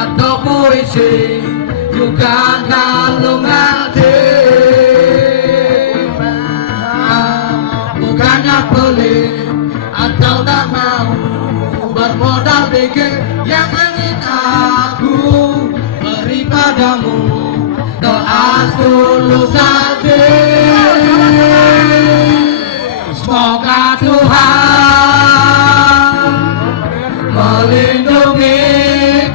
atau puisi juga kalung hati. Bukannya pelit atau tak mau bermodal dikit, yang ingin aku beri padamu doa tulus hati. Semoga Tuhan melindungi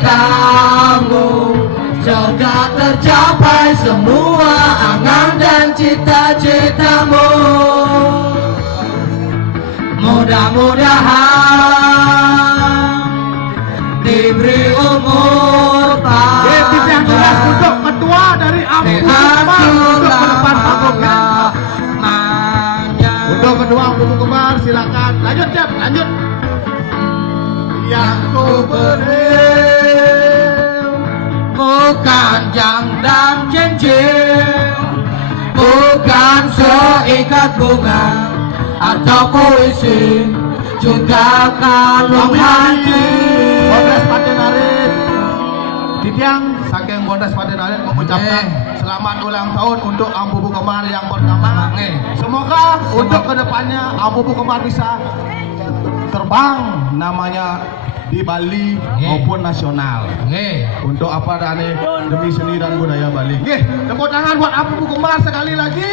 kamu, semoga tercapai semua angan dan cita-citamu. Mudah-mudahan diberi umur panjang. Untuk ketua dari Ampubu Kembar untuk ke depan panggungnya. Untuk kedua Ampubu Kembar silakan. Lanjut Jep, lanjut. Yang ku beri bukan jam dan cincin, bukan seikat bunga atau puisi, juga kalung hati. Bondes Padenarit Didiang saking Bondes Padenarit mengucapkan selamat ulang tahun untuk Ampubu Kembar yang pertama. Semoga untuk kedepannya Ampubu Kembar bisa terbang namanya di Bali maupun nasional. Untuk apa Dani demi seni dan budaya Bali. Tepuk tangan buat Ampubu Kembar sekali lagi.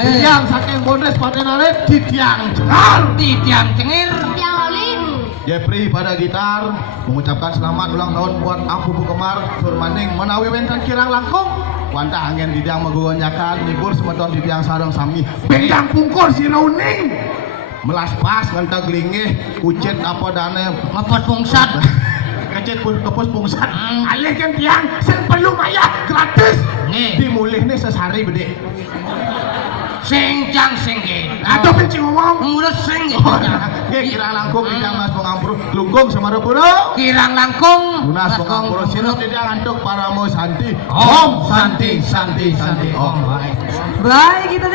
Didiang saking Bondes Padenarit Didiang Cengar. Tidiang cengir. Jeffrey pada gitar mengucapkan selamat ulang tahun buat Ampubu Kembar Surmaning menawi wenten kirang langkung wanta angin Didiang megugonyakan nibur semeton Didiang sareng sami bendang pungkur si Rauning melas pas ngentag lingih kucit apa dane Ngepot pungsat. kecit kepus pungsat alih kan tiang sen perlu maya gratis dimulih nih sesari bede Singcang singgit. aduh benci ngomong Mulut singgit. kirang langkung Didiang mas pengampur lunggung Semarapura Kirang langkung. Lunas pengampur sinop Didiang antuk para mo santi Om santi santi santi. Om. Baik kita